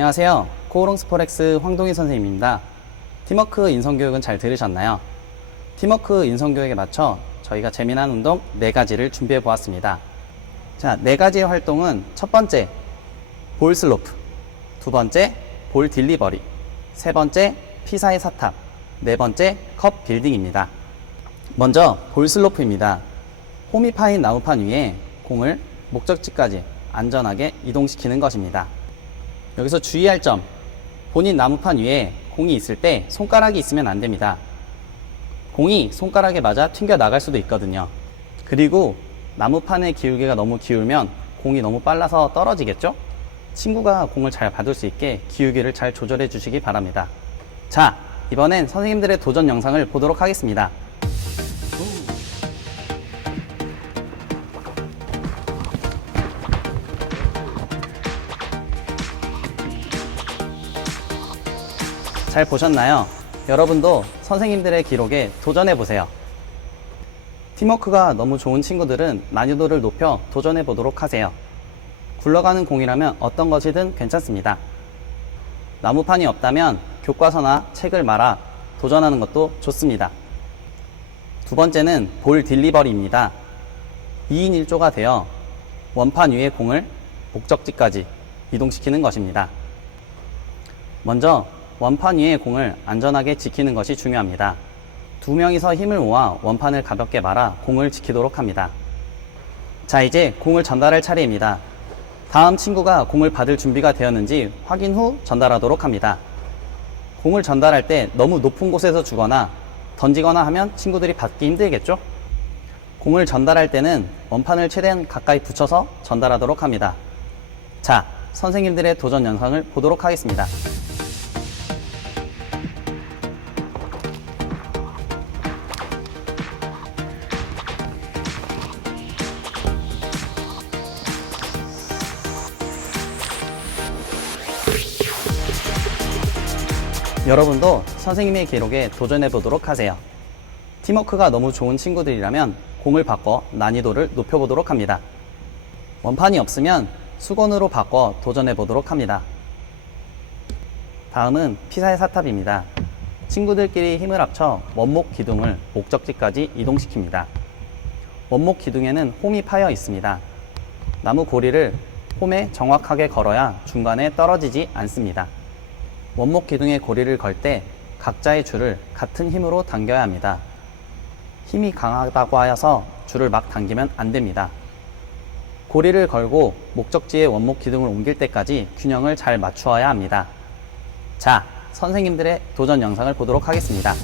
안녕하세요. 코오롱스 포렉스 황동희 선생님입니다. 팀워크 인성교육은 잘 들으셨나요? 팀워크 인성교육에 맞춰 저희가 재미난 운동 4가지를 준비해 보았습니다. 자, 4가지의 활동은 첫 번째, 볼 슬로프. 두 번째, 볼 딜리버리. 세 번째, 피사의 사탑. 네 번째, 컵 빌딩입니다. 먼저 볼 슬로프입니다. 홈이 파인 나무판 위에 공을 목적지까지 안전하게 이동시키는 것입니다. 여기서 주의할 점. 본인 나무판 위에 공이 있을 때 손가락이 있으면 안 됩니다. 공이 손가락에 맞아 튕겨 나갈 수도 있거든요. 그리고 나무판의 기울기가 너무 기울면 공이 너무 빨라서 떨어지겠죠? 친구가 공을 잘 받을 수 있게 기울기를 잘 조절해 주시기 바랍니다. 자, 이번엔 선생님들의 도전 영상을 보도록 하겠습니다. 잘 보셨나요? 여러분도 선생님들의 기록에 도전해 보세요. 팀워크가 너무 좋은 친구들은 난이도를 높여 도전해 보도록 하세요. 굴러가는 공이라면 어떤 것이든 괜찮습니다. 나무판이 없다면 교과서나 책을 말아 도전하는 것도 좋습니다. 두 번째는 볼 딜리버리입니다. 2인 1조가 되어 원판 위의 공을 목적지까지 이동시키는 것입니다. 먼저 원판 위의 공을 안전하게 지키는 것이 중요합니다. 두 명이서 힘을 모아 원판을 가볍게 말아 공을 지키도록 합니다. 자, 이제 공을 전달할 차례입니다. 다음 친구가 공을 받을 준비가 되었는지 확인 후 전달하도록 합니다. 공을 전달할 때 너무 높은 곳에서 주거나 던지거나 하면 친구들이 받기 힘들겠죠? 공을 전달할 때는 원판을 최대한 가까이 붙여서 전달하도록 합니다. 자, 선생님들의 도전 영상을 보도록 하겠습니다. 여러분도 선생님의 기록에 도전해 보도록 하세요. 팀워크가 너무 좋은 친구들이라면 공을 바꿔 난이도를 높여보도록 합니다. 원판이 없으면 수건으로 바꿔 도전해 보도록 합니다. 다음은 피사의 사탑입니다. 친구들끼리 힘을 합쳐 원목 기둥을 목적지까지 이동시킵니다. 원목 기둥에는 홈이 파여 있습니다. 나무 고리를 홈에 정확하게 걸어야 중간에 떨어지지 않습니다. 원목 기둥의 고리를 걸 때 각자의 줄을 같은 힘으로 당겨야 합니다. 힘이 강하다고 하여서 줄을 막 당기면 안 됩니다. 고리를 걸고 목적지의 원목 기둥을 옮길 때까지 균형을 잘 맞추어야 합니다. 자, 선생님들의 도전 영상을 보도록 하겠습니다.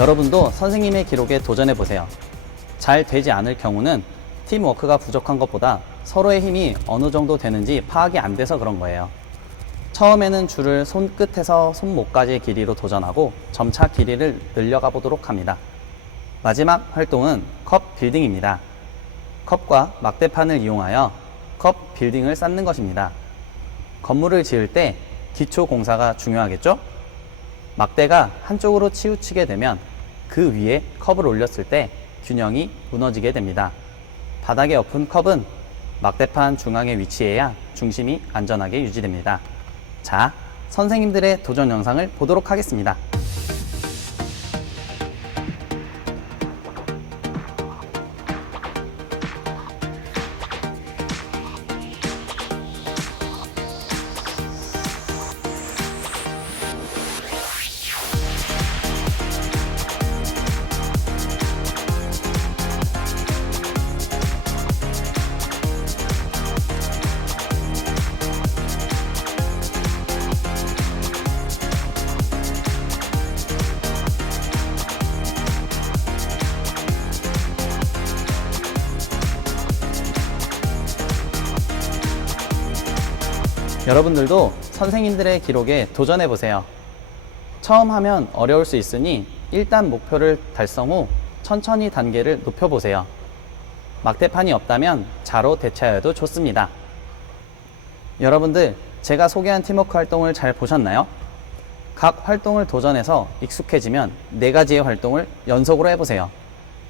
여러분도 선생님의 기록에 도전해 보세요. 잘 되지 않을 경우는 팀워크가 부족한 것보다 서로의 힘이 어느 정도 되는지 파악이 안 돼서 그런 거예요. 처음에는 줄을 손끝에서 손목까지의 길이로 도전하고 점차 길이를 늘려가 보도록 합니다. 마지막 활동은 컵 빌딩입니다. 컵과 막대판을 이용하여 컵 빌딩을 쌓는 것입니다. 건물을 지을 때 기초 공사가 중요하겠죠? 막대가 한쪽으로 치우치게 되면 그 위에 컵을 올렸을 때 균형이 무너지게 됩니다. 바닥에 엎은 컵은 막대판 중앙에 위치해야 중심이 안전하게 유지됩니다. 자, 선생님들의 도전 영상을 보도록 하겠습니다. 여러분들도 선생님들의 기록에 도전해 보세요. 처음 하면 어려울 수 있으니 일단 목표를 달성 후 천천히 단계를 높여보세요. 막대판이 없다면 자로 대체하여도 좋습니다. 여러분들, 제가 소개한 팀워크 활동을 잘 보셨나요? 각 활동을 도전해서 익숙해지면 네 가지의 활동을 연속으로 해보세요.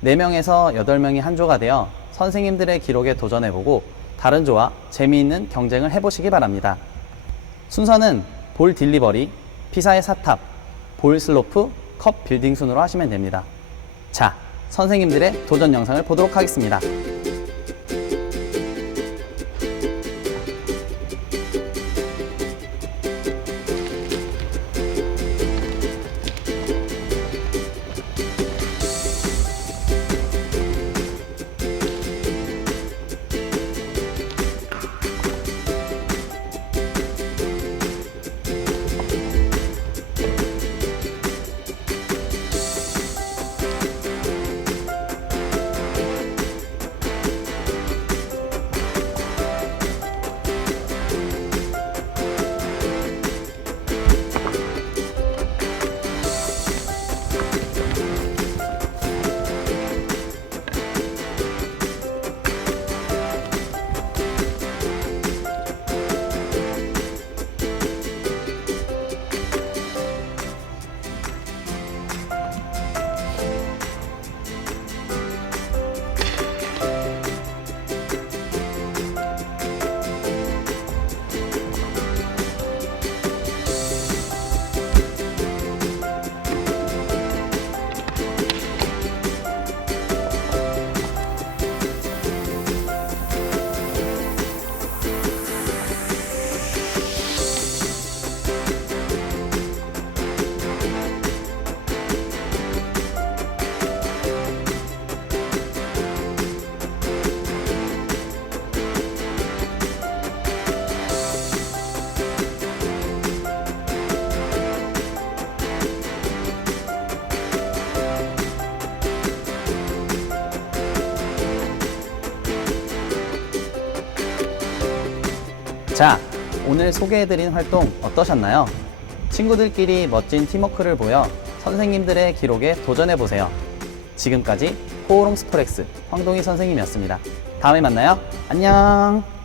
4명에서 8명이 한 조가 되어 선생님들의 기록에 도전해보고 다른 조와 재미있는 경쟁을 해보시기 바랍니다. 순서는 볼 딜리버리, 피사의 사탑, 볼 슬로프, 컵 빌딩 순으로 하시면 됩니다. 자, 선생님들의 도전 영상을 보도록 하겠습니다. 자, 오늘 소개해드린 활동 어떠셨나요? 친구들끼리 멋진 팀워크를 보여 선생님들의 기록에 도전해보세요. 지금까지 호롱 스포렉스 황동희 선생님이었습니다. 다음에 만나요. 안녕!